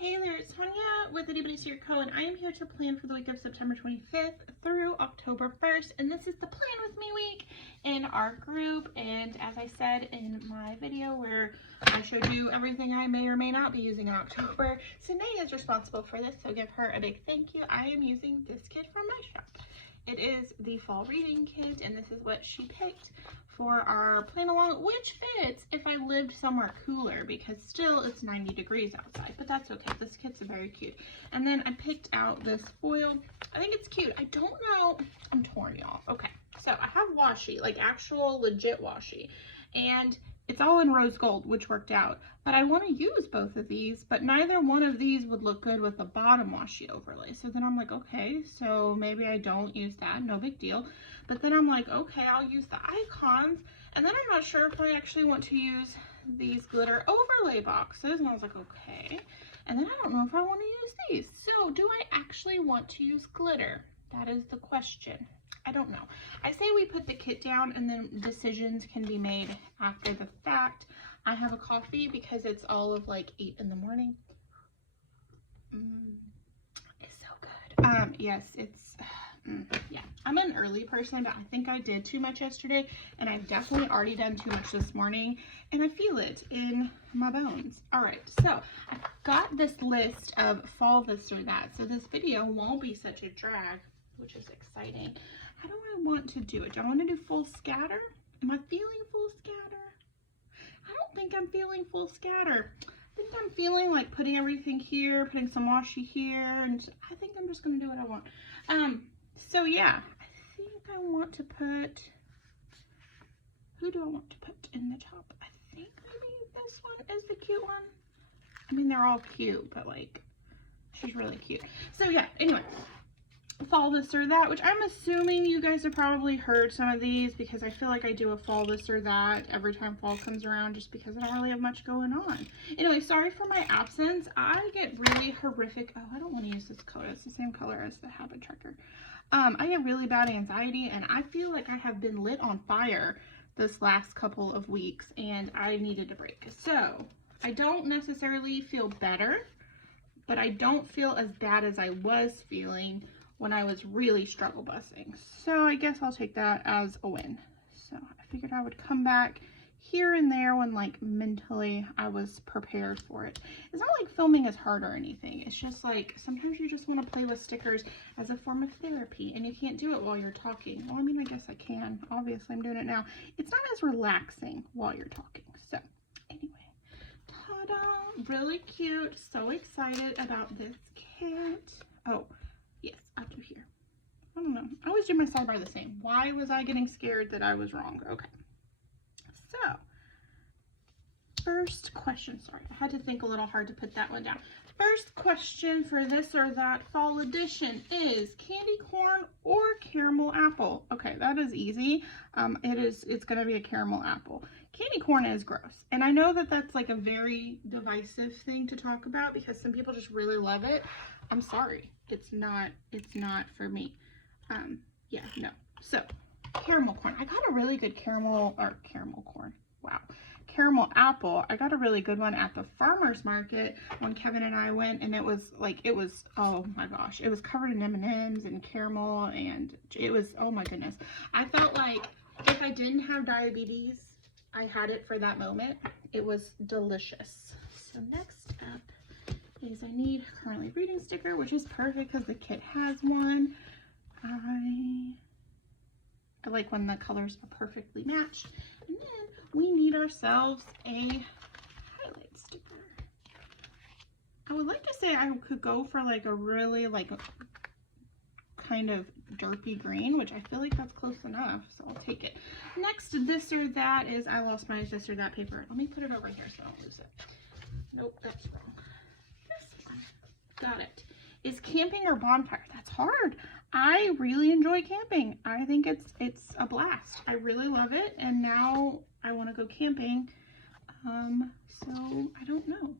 Hey there, it's Tanya with IttyBittyStickerCo, and I am here to plan for the week of September 25th through October 1st, and this is the Plan With Me week in our group. And as I said in my video where I showed you everything I may or may not be using in October, Sine is responsible for this, so give her a big thank you. I am using this kit from my shop. It is the fall reading kit, and this is what she picked for our plan along, which fits if I lived somewhere cooler, because still it's 90 degrees outside, but that's okay. This kit's very cute. And then I picked out this foil. I think it's cute. I don't know. I'm torn, y'all. Okay, so I have washi, like actual legit washi, and it's all in rose gold, which worked out. But I want to use both of these, but neither one of these would look good with the bottom washi overlay. So then I'm like, okay, so maybe I don't use that, no big deal. But then I'm like, okay, I'll use the icons. And then I'm not sure if I actually want to use these glitter overlay boxes. And I was like, okay. And then I don't know if I want to use these. So do I actually want to use glitter? That is the question. I don't know. I say we put the kit down and then decisions can be made after the fact. I have a coffee because it's all of like 8 in the morning. It's so good. Yes, it's, yeah. I'm an early person, but I think I did too much yesterday, and I've definitely already done too much this morning, and I feel it in my bones. All right, so I got this list of fall this or that, so this video won't be such a drag, which is exciting. How do I want to do it? Do I want to do full scatter? Am I feeling full scatter? I don't think I'm feeling full scatter. I think I'm feeling like putting everything here, putting some washi here, and I think I'm just going to do what I want. So yeah, I think I want to put, who do I want to put in the top? I think maybe this one is the cute one. I mean, they're all cute, but like, she's really cute. So yeah, anyway. Fall this or that, which I'm assuming you guys have probably heard some of these, because I feel like I do a fall this or that every time fall comes around, just because I don't really have much going on. Anyway, sorry for my absence. I get really horrific, oh, I don't want to use this color, it's the same color as the habit tracker. I get really bad anxiety, and I feel like I have been lit on fire this last couple of weeks, and I needed a break. So I don't necessarily feel better, but I don't feel as bad as I was feeling when I was really struggle busing. So I guess I'll take that as a win. So I figured I would come back here and there when like mentally I was prepared for it. It's not like filming is hard or anything. It's just like sometimes you just want to play with stickers as a form of therapy, and you can't do it while you're talking. Well, I mean, I guess I can. Obviously, I'm doing it now. It's not as relaxing while you're talking. So anyway, ta-da! Really cute. So excited about this kit. Oh, yes, up to here. I don't know. I always do my sidebar the same. Why was I getting scared that I was wrong? Okay. So, first question. Sorry, I had to think a little hard to put that one down. First question for this or that fall edition is candy corn or caramel apple. Okay, that is easy. It's going to be a caramel apple. Candy corn is gross. And I know that that's like a very divisive thing to talk about, because some people just really love it. I'm sorry. It's not for me. Yeah, no. So, caramel corn. I got a really good caramel corn. Wow. Caramel apple. I got a really good one at the farmer's market when Kevin and I went, and it was, oh my gosh, it was covered in M&Ms and caramel, and it was, oh my goodness. I felt like if I didn't have diabetes, I had it for that moment. It was delicious. So next up is I need currently reading sticker, which is perfect because the kit has one. I like when the colors are perfectly matched. And then we need ourselves a highlight sticker. I would like to say I could go for like a really kind of derpy green, which I feel like that's close enough, so I'll take it. Next, this or that is, I lost my this or that paper. Let me put it over here so I don't lose it. Nope, that's wrong. This one. Got it. Is camping or bonfire? That's hard. I really enjoy camping. I think it's a blast. I really love it, and now I want to go camping. So I don't know.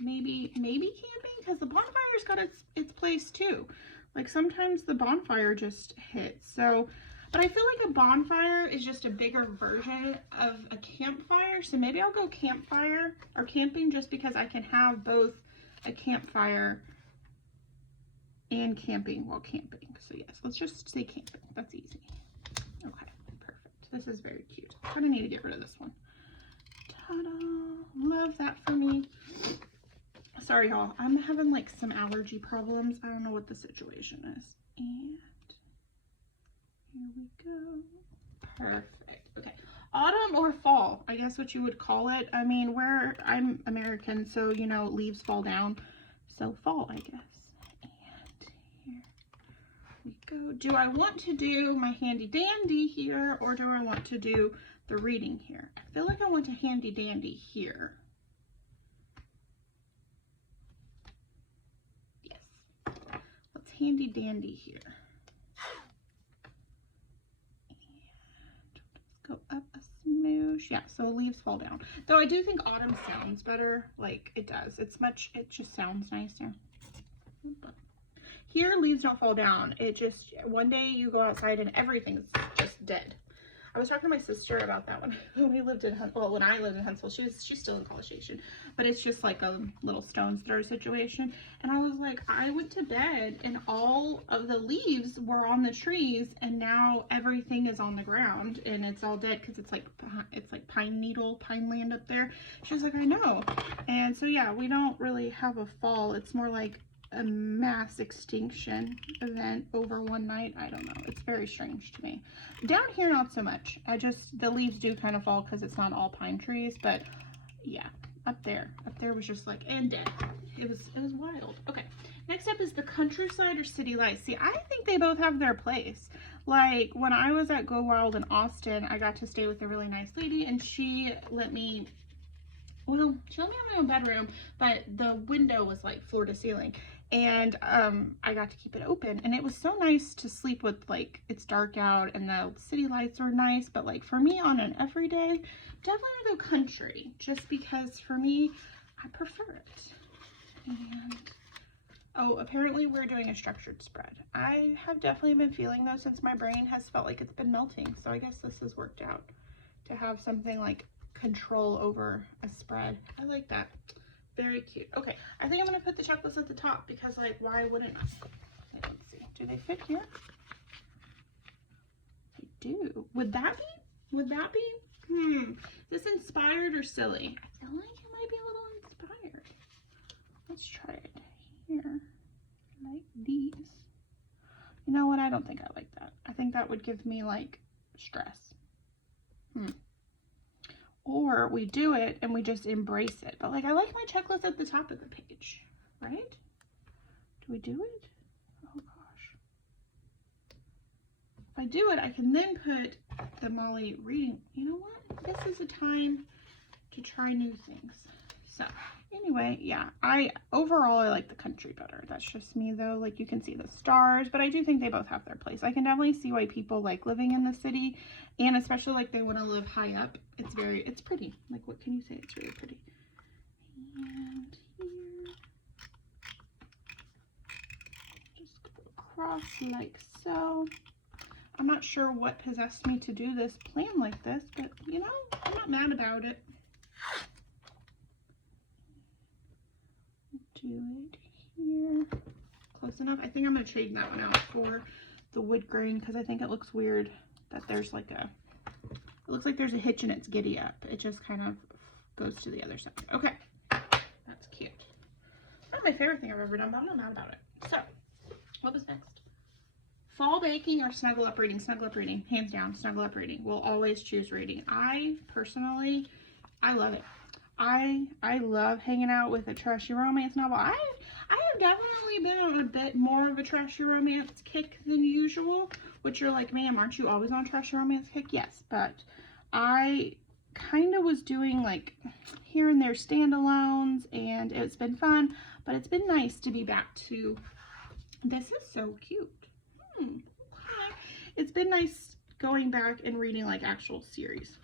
Maybe camping, because the bonfire's got its place too. Like sometimes the bonfire just hits. So, but I feel like a bonfire is just a bigger version of a campfire. So maybe I'll go campfire or camping, just because I can have both a campfire and camping while camping. So yes, let's just say camping. That's easy. Okay, perfect. This is very cute. I'm gonna need to get rid of this one. Ta-da! Love that for me. Sorry, y'all. I'm having like some allergy problems. I don't know what the situation is. And here we go. Perfect. Okay. Autumn or fall, I guess what you would call it. I mean, I'm American, so you know, leaves fall down. So fall, I guess. And here we go. Do I want to do my handy dandy here, or do I want to do the reading here? I feel like I want to handy dandy here. Yes. Let's handy dandy here. Go up a smoosh. Yeah, so leaves fall down. Though I do think autumn sounds better. Like, it does. It just sounds nicer. Here, leaves don't fall down. It just, one day you go outside and everything's just dead. I was talking to my sister about that when we lived in Huntsville. When I lived in Huntsville, she's still in College Station, but it's just like a little stone's throw situation. And I was like, I went to bed and all of the leaves were on the trees, and now everything is on the ground and it's all dead because it's like pine land up there. She was like, I know. And so yeah, we don't really have a fall. It's more like a mass extinction event over one night. I don't know. It's very strange to me. Down here, not so much. The leaves do kind of fall because it's not all pine trees, but yeah, up there was just like, and dead. It was wild. Okay, next up is the countryside or city life. See, I think they both have their place. Like, when I was at Go Wild in Austin, I got to stay with a really nice lady, and she let me have my own bedroom, but the window was like floor to ceiling. And I got to keep it open, and it was so nice to sleep with, like, it's dark out and the city lights are nice. But like for me on an everyday, definitely go country, just because for me, I prefer it. And oh, apparently we're doing a structured spread. I have definitely been feeling those since my brain has felt like it's been melting. So I guess this has worked out to have something like control over a spread. I like that. Very cute. Okay, I think I'm going to put the chocolates at the top because, like, why wouldn't I? Okay, let's see. Do they fit here? They do. Would that be? Is this inspired or silly? I feel like it might be a little inspired. Let's try it here. Like these. You know what? I don't think I like that. I think that would give me, like, stress. Or we do it and we just embrace it. But like, I like my checklist at the top of the page, right? Do we do it? Oh gosh. If I do it, I can then put the Molly reading. You know what? This is a time to try new things. So anyway, yeah, overall I like the country better. That's just me though. Like, you can see the stars, but I do think they both have their place. I can definitely see why people like living in the city, and especially like they want to live high up. It's pretty. Like, what can you say? It's really pretty. And here, just go across like so. I'm not sure what possessed me to do this plan like this, but you know, I'm not mad about it. Do it here. Close enough. I think I'm going to trade that one out for the wood grain because I think it looks weird that there's like it looks like there's a hitch and it's giddy up. It just kind of goes to the other side. Okay, that's cute. Not my favorite thing I've ever done, but I'm not mad about it. So, what was next? Fall baking or snuggle up reading? Snuggle up reading, hands down. Snuggle up reading. We'll always choose reading. I personally, I love it. I love hanging out with a trashy romance novel. I have definitely been on a bit more of a trashy romance kick than usual, which you're like, ma'am, aren't you always on a trashy romance kick? Yes, but I kind of was doing like here and there standalones, and it's been fun, but it's been nice to be back to, this is so cute. It's been nice going back and reading like actual series.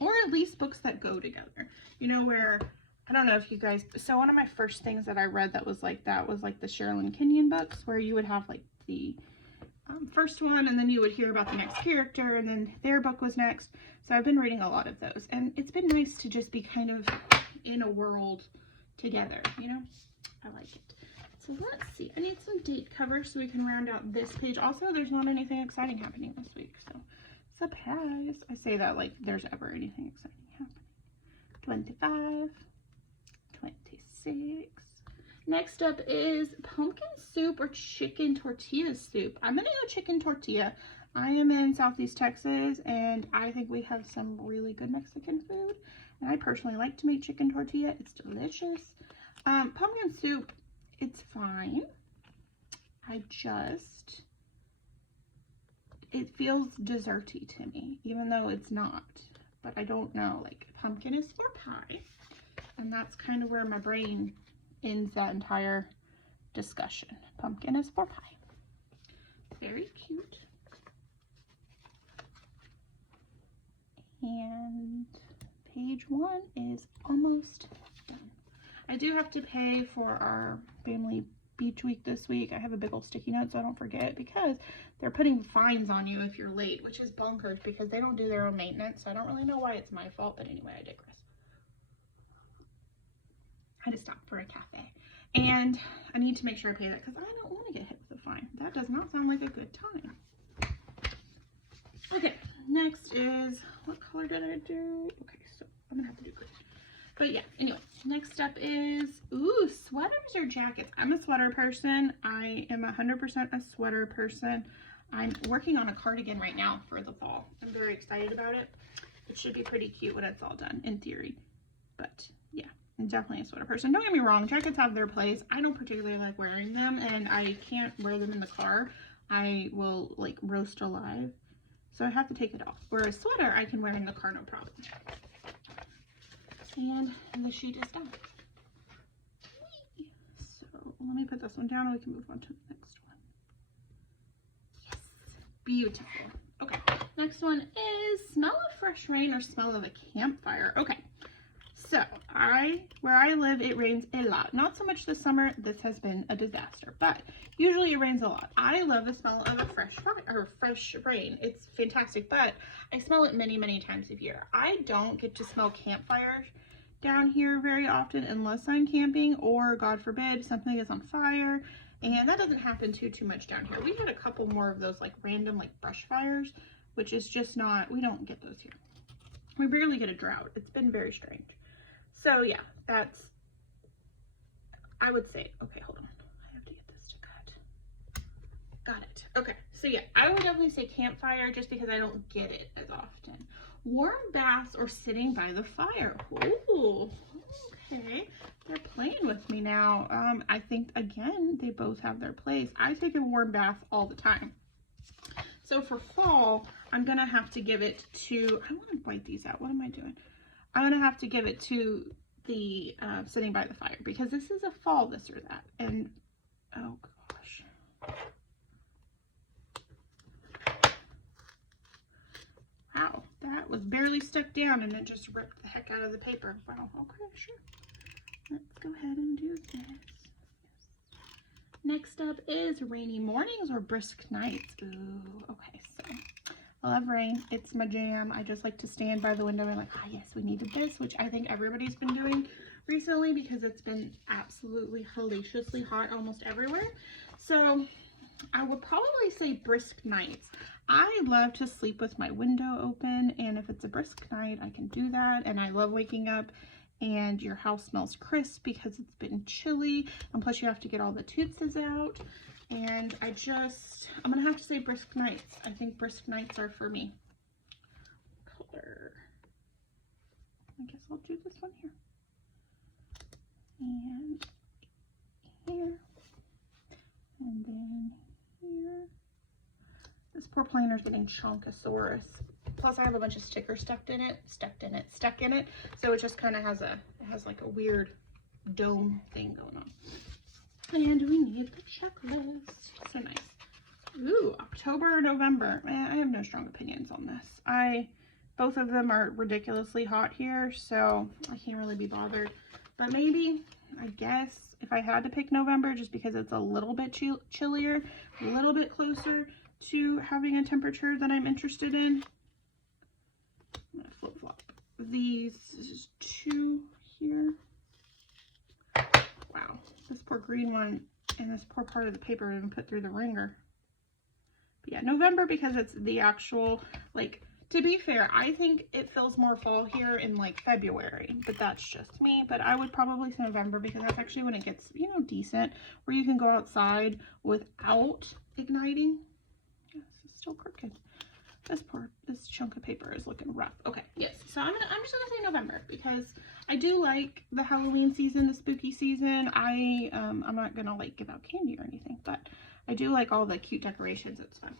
Or at least books that go together. You know, where, I don't know if you guys, so one of my first things that I read that was like that was like the Sherilyn Kenyon books, where you would have like the first one, and then you would hear about the next character, and then their book was next. So I've been reading a lot of those, and it's been nice to just be kind of in a world together, you know? I like it. So let's see. I need some date covers so we can round out this page. Also, there's not anything exciting happening this week, so surprise. I say that like there's ever anything exciting happening. 25, 26. Next up is pumpkin soup or chicken tortilla soup. I'm gonna go chicken tortilla. I am in Southeast Texas, and I think we have some really good Mexican food. And I personally like to make chicken tortilla. It's delicious. Pumpkin soup, it's fine. It feels desserty to me, even though it's not. But I don't know, like, pumpkin is for pie. And that's kind of where my brain ends that entire discussion. Pumpkin is for pie. Very cute. And page 1 is almost done. I do have to pay for our family beach week this week. I have a big old sticky note so I don't forget, because they're putting fines on you if you're late, which is bonkers because they don't do their own maintenance. So I don't really know why it's my fault, but anyway, I digress. I had to stop for a cafe, and I need to make sure I pay that because I don't want to get hit with a fine. That does not sound like a good time. Okay, next is, what color did I do? Okay, so I'm gonna have to do green. But yeah, anyway, next up is, ooh, sweaters or jackets. I'm a sweater person. I am 100% a sweater person. I'm working on a cardigan right now for the fall. I'm very excited about it. It should be pretty cute when it's all done, in theory. But yeah, I'm definitely a sweater person. Don't get me wrong, jackets have their place. I don't particularly like wearing them, and I can't wear them in the car. I will like roast alive. So I have to take it off. Whereas sweater, I can wear in the car, no problem. And the sheet is done. So let me put this one down and we can move on to the next one. Yes, beautiful. Okay, next one is smell of fresh rain or smell of a campfire. Okay, so where I live, it rains a lot. Not so much this summer. This has been a disaster, but usually it rains a lot. I love the smell of a fresh rain. It's fantastic, but I smell it many, many times a year. I don't get to smell campfires down here very often unless I'm camping or, God forbid, something is on fire, and that doesn't happen too much down here. We had a couple more of those like random like brush fires, which is just not, we don't get those here. We barely get a drought. It's been very strange. So yeah, that's, I would say, okay, hold on. I have to get this to cut. Got it. Okay, so yeah, I would definitely say campfire just because I don't get it as often. Warm baths or sitting by the fire. Ooh, okay. They're playing with me now. I think, again, they both have their place. I take a warm bath all the time. So for fall, I'm going to have to give it to, I want to bite these out. What am I doing? I'm going to have to give it to the sitting by the fire because this is a fall this or that. And, oh gosh. Wow, that was barely stuck down and it just ripped the heck out of the paper. Wow, okay, sure. Let's go ahead and do this. Next up is rainy mornings or brisk nights. Ooh, okay, so I love rain. It's my jam. I just like to stand by the window and like, ah, yes, we needed this, which I think everybody's been doing recently because it's been absolutely hellaciously hot almost everywhere. So I would probably say brisk nights. I love to sleep with my window open, and if it's a brisk night, I can do that. And I love waking up and your house smells crisp because it's been chilly, and plus you have to get all the tootses out. And I'm gonna have to say brisk nights. I think brisk nights are for me. Color. I guess I'll do this one here. And here. And then here. This poor planner's getting chonkosaurus. Plus I have a bunch of stickers stuck in it. So it just kind of has like a weird dome thing going on. And we need the checklist. So nice. Ooh, October or November. I have no strong opinions on this. Both of them are ridiculously hot here, so I can't really be bothered. But maybe, I guess, if I had to pick November, just because it's a little bit chillier, a little bit closer to having a temperature that I'm interested in. I'm gonna flip-flop these two here. Wow, This poor green one and this poor part of the paper even put through the ringer. But yeah, November, because it's the actual, like, to be fair, I think it feels more fall here in like February, but that's just me. But I would probably say November, because that's actually when it gets, you know, decent, where you can go outside without igniting. Yes, it's still crooked. This chunk of paper is looking rough. Okay, yes. So I'm just gonna say November, because I do like the Halloween season, the spooky season. I'm not gonna like give out candy or anything, but I do like all the cute decorations. It's fun.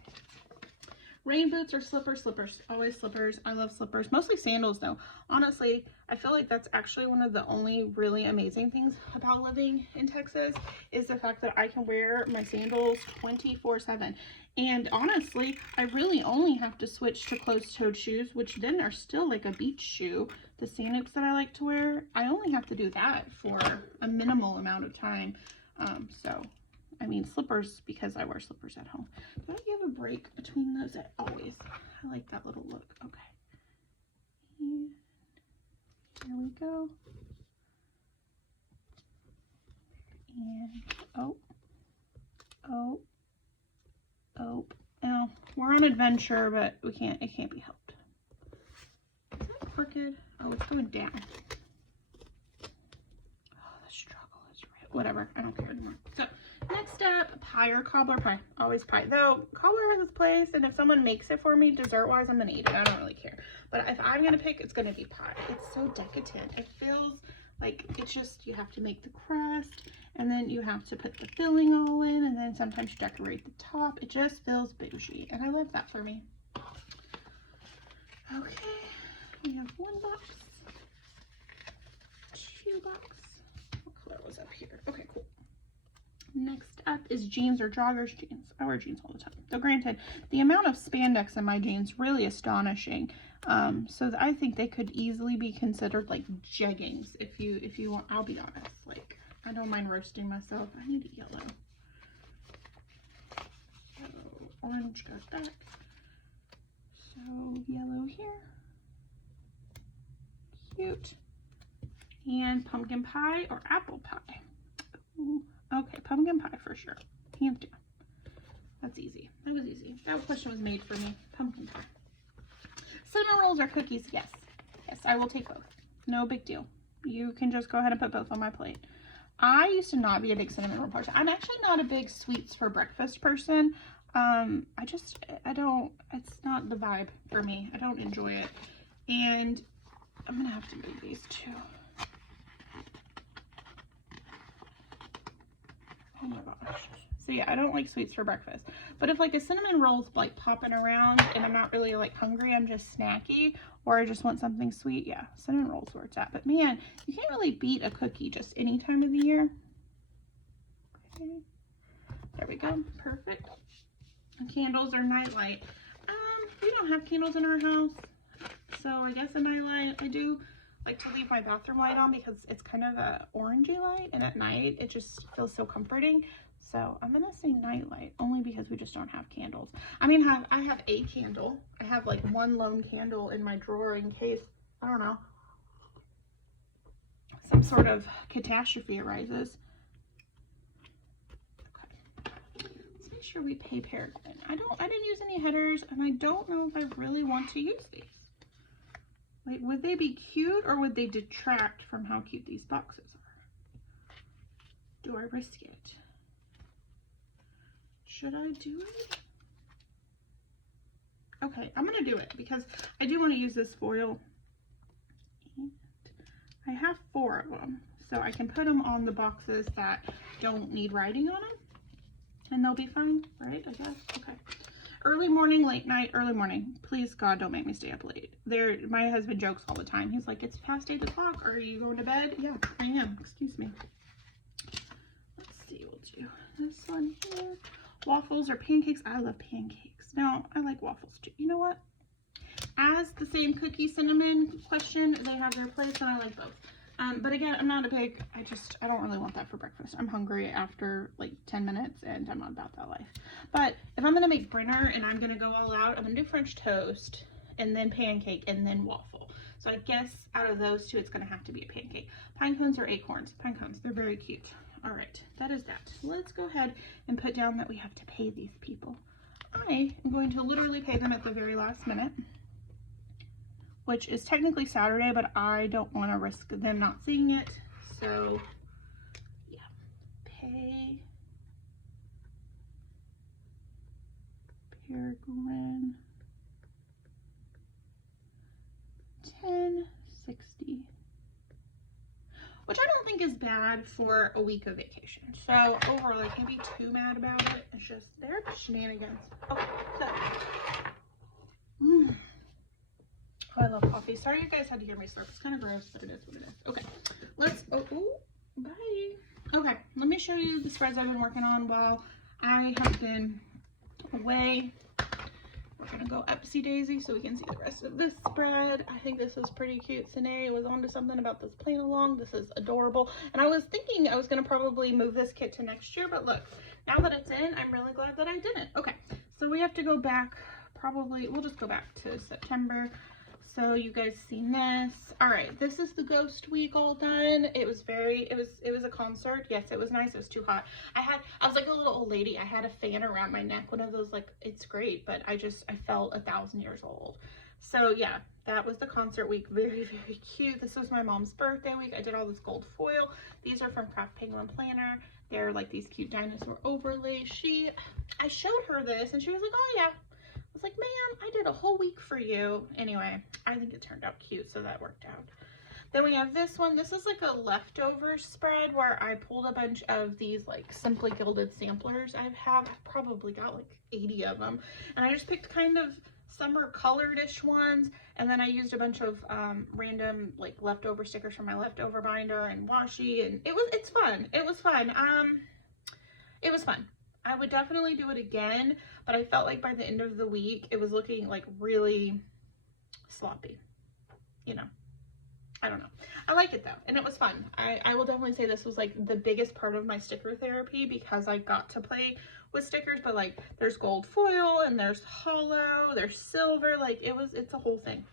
Rain boots or slippers? Slippers. Always slippers. I love slippers. Mostly sandals though. Honestly, I feel like that's actually one of the only really amazing things about living in Texas, is the fact that I can wear my sandals 24/7. And honestly, I really only have to switch to closed-toed shoes, which then are still like a beach shoe. The Sanooks that I like to wear, I only have to do that for a minimal amount of time. So I mean, slippers, because I wear slippers at home. Do I give a break between those? Always. I like that little look. Okay. And here we go. And oh. Now, we're on adventure, but it can't be helped. Is that crooked? Oh, it's going down. Oh, the struggle is real. Whatever. I don't care anymore. So, next up, pie or cobbler pie. Always pie. Though, cobbler has its place, and if someone makes it for me, dessert-wise, I'm going to eat it. I don't really care. But if I'm going to pick, it's going to be pie. It's so decadent. It feels like it's just, you have to make the crust, and then you have to put the filling all in, and then sometimes you decorate the top. It just feels bougie, and I love that for me. Okay, we have 1 box, 2 box. What color was up here? Okay, cool. Next up is jeans or joggers. Jeans. I wear jeans all the time. Though granted, the amount of spandex in my jeans really astonishing. So I think they could easily be considered like jeggings if you want. I'll be honest. Like, I don't mind roasting myself. I need a yellow. So orange goes back. So yellow here. Cute. And pumpkin pie or apple pie. Ooh. Okay, pumpkin pie for sure. Hands down. That's easy. That was easy. That question was made for me. Pumpkin pie. Cinnamon rolls or cookies? Yes. Yes, I will take both. No big deal. You can just go ahead and put both on my plate. I used to not be a big cinnamon roll person. I'm actually not a big sweets for breakfast person. I don't, it's not the vibe for me. I don't enjoy it. And I'm going to have to move these too. Oh my gosh. So yeah, I don't like sweets for breakfast. But if like a cinnamon roll's like popping around and I'm not really like hungry, I'm just snacky, or I just want something sweet, yeah, cinnamon roll's where it's at. But man, you can't really beat a cookie just any time of the year. Okay. There we go. Perfect. Candles or nightlight. We don't have candles in our house, so I guess a nightlight. I do like to leave my bathroom light on because it's kind of a orangey light, and at night it just feels so comforting. So I'm gonna say nightlight, only because we just don't have candles. I mean, I have a candle. I have like one lone candle in my drawer in case, I don't know, some sort of catastrophe arises. Okay. Let's make sure we pay Peregrine. I didn't use any headers, and I don't know if I really want to use these. Like, would they be cute, or would they detract from how cute these boxes are? Do I risk it? Should I do it? Okay, I'm gonna do it because I do want to use this foil. And I have 4 of them, so I can put them on the boxes that don't need writing on them, and they'll be fine, right? I guess. Okay. Early morning, late night, early morning. Please, God, don't make me stay up late. My husband jokes all the time. He's like, it's past 8 o'clock. Are you going to bed? Yeah, I am. Excuse me. Let's see. We'll do this one here. Waffles or pancakes? I love pancakes. No, I like waffles too. You know what? As the same cookie cinnamon question, they have their place, and I like both. But again, I'm not a big, I don't really want that for breakfast. I'm hungry after like 10 minutes, and I'm not about that life. But if I'm gonna make dinner and I'm gonna go all out, I'm gonna do French toast, and then pancake, and then waffle. So I guess out of those two, it's gonna have to be a pancake. Pine cones or acorns? Pine cones, they're very cute. All right, that is that. Let's go ahead and put down that we have to pay these people. I am going to literally pay them at the very last minute, which is technically Saturday, but I don't want to risk them not seeing it. So yeah, pay Peregrine 1060, which I don't think is bad for a week of vacation. So overall, I can't be too mad about it. It's just they're shenanigans. Okay, so oh, I love coffee. Sorry you guys had to hear me slurp. It's kind of gross, but it is what it is. Okay, let's bye. Okay, let me show you the spreads I've been working on while I have been away. We're gonna go upsy daisy so we can see the rest of this spread. I think this is pretty cute. Sine was onto something about this playing along. This is adorable. And I was thinking I was gonna probably move this kit to next year, but look, now that it's in, I'm really glad that I didn't. Okay, so we have to go back, probably, we'll just go back to September. So you guys seen this. All right, this is the ghost week all done. It was a concert. Yes, it was nice. It was too hot. I was like a little old lady. I had a fan around my neck, one of those, like, it's great, but I felt 1,000 years old. So yeah, that was the concert week. Very, very cute. This was my mom's birthday week. I did all this gold foil. These are from Craft Penguin Planner. They're like these cute dinosaur overlays. I showed her this and she was like, oh yeah. I was like, man, I did a whole week for you. Anyway, I think it turned out cute, so that worked out. Then we have this one. This is like a leftover spread where I pulled a bunch of these like Simply Gilded samplers I've probably got like 80 of them. And I just picked kind of summer colored-ish ones. And then I used a bunch of random like leftover stickers from my leftover binder and washi. And it's fun. It was fun. It was fun. I would definitely do it again, but I felt like by the end of the week, it was looking like really sloppy, you know. I don't know. I like it though, and it was fun. I will definitely say this was like the biggest part of my sticker therapy because I got to play with stickers, but like there's gold foil and there's hollow, there's silver, like it's a whole thing.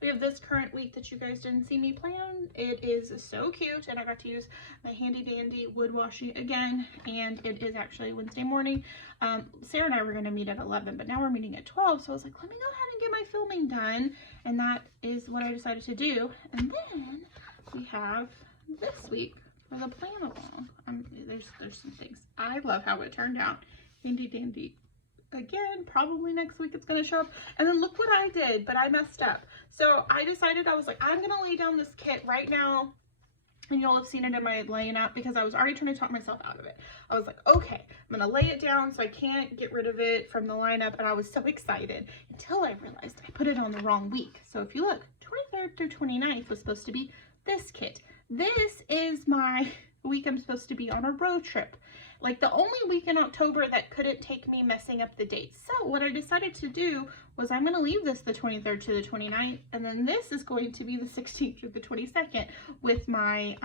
We have this current week that you guys didn't see me plan. It is so cute, and I got to use my handy dandy wood washi again, and it is actually Wednesday morning. Sarah and I were going to meet at 11, but now we're meeting at 12, so I was like, let me go ahead and get my filming done, and that is what I decided to do. And then we have this week for the plan along. There's some things. I love how it turned out. Handy dandy. Again, probably next week it's going to show up. And then look what I did, but I messed up. So I decided, I was like, I'm going to lay down this kit right now. And you'll have seen it in my laying out because I was already trying to talk myself out of it. I was like, okay, I'm going to lay it down so I can't get rid of it from the lineup. And I was so excited until I realized I put it on the wrong week. So if you look, 23rd through 29th was supposed to be this kit. This is my week I'm supposed to be on a road trip. Like the only week in October that couldn't take me messing up the dates. So what I decided to do was I'm going to leave this the 23rd to the 29th, and then this is going to be the 16th through the 22nd with my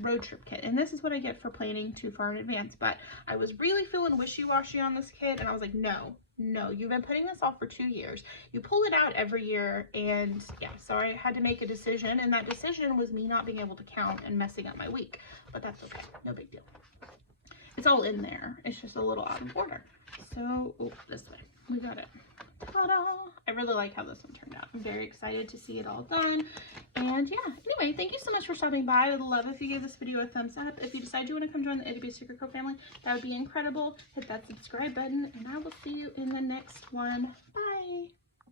road trip kit. And this is what I get for planning too far in advance. But I was really feeling wishy-washy on this kit, and I was like, no, you've been putting this off for 2 years. You pull it out every year, and yeah, so I had to make a decision, and that decision was me not being able to count and messing up my week. But that's okay, no big deal. It's all in there. It's just a little out of order. So, this way. We got it. Ta-da! I really like how this one turned out. I'm very excited to see it all done. And yeah, anyway, thank you so much for stopping by. I would love if you gave this video a thumbs up. If you decide you want to come join the IttyBittyStickerCo family, that would be incredible. Hit that subscribe button, and I will see you in the next one. Bye!